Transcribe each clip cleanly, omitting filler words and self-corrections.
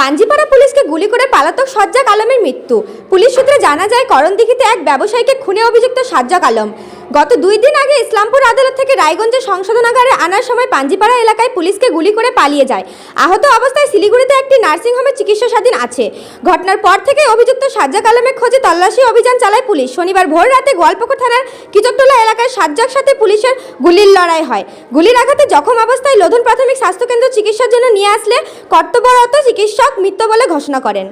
পাঞ্জিপাড়া পুলিশকে গুলি করে পালাতক সাজ্জাক আলমের মৃত্যু। পুলিশ সূত্রে জানা যায়, করণদিঘিতে এক ব্যবসায়ীকে খুনে অভিযুক্ত সাজ্জাক আলম গত 2 দিন আগে ইসলামপুর আদালত থেকে রায়গঞ্জের সংশোধনাগারে আনার সময় পাঞ্জিপাড়া এলাকায় পুলিশকে গুলি করে পালিয়ে যায়। আহত অবস্থায় শিলিগুড়িতে একটি নার্সিংহোমে চিকিৎসাধীন আছে। ঘটনার পর থেকে অভিযুক্ত সাজ্জাক আলমের খোঁজে তল্লাশি অভিযান চালায় পুলিশ। শনিবার ভোর রাতে গোয়ালপুকুর থানার কিচকটোলা এলাকায় সাজ্জাক সাথে পুলিশের গুলির লড়াই হয়। গুলির আঘাতে জখম অবস্থায় লোধন প্রাথমিক স্বাস্থ্যকেন্দ্র চিকিৎসার জন্য নিয়ে আসলে কর্তব্যরত চিকিৎসক মৃত বলে ঘোষণা করেন।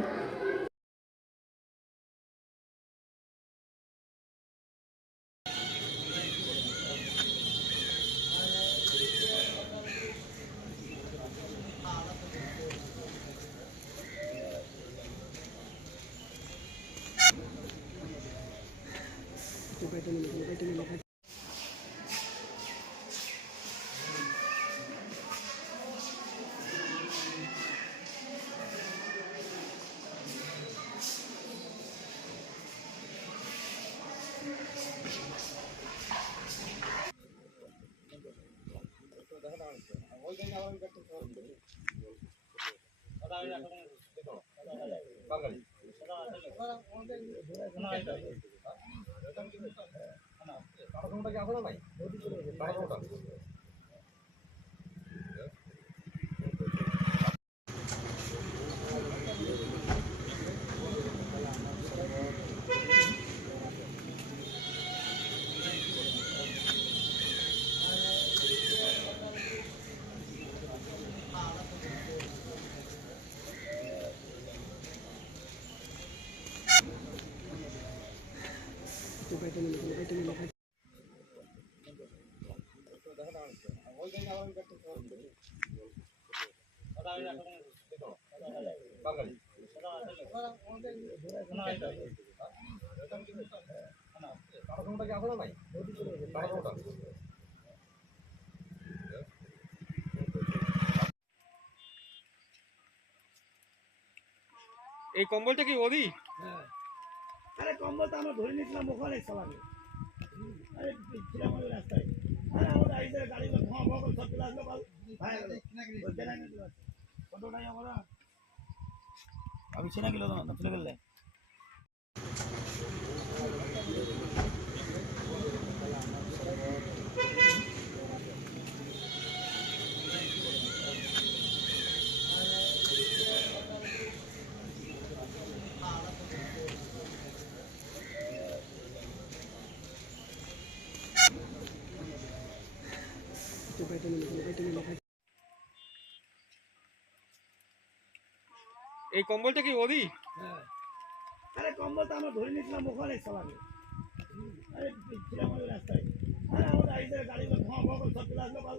এই কম্বলটা কি ওদি? হ্যাঁ, আরে কম্বল তো আমরা ধরে নিয়েছিলাম ওখানে সবাই। আরে ছিলাম ওই রাস্তায়। আরে আমাদের আইসে গাড়িগুলো ধোঁয়া ফোঁয়া করে সব চলে আসলো বল। কতটাই আমরা আমি চেনা গেল না চলে গেলে এই কম্বলটা কি ওদি? হ্যাঁ, আরে কম্বল তো আমরা ধরে নিয়েছিলাম ওখানে সবাই। আরে ছিলাম ওই রাস্তায়। আরে আমাদের আইসে গাড়িগুলো ধোঁয়া ফোঁয়া করে সব চলে আসলো বল।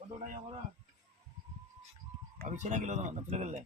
কতটাই আমরা আমি চেনা গেল না চলে গেলে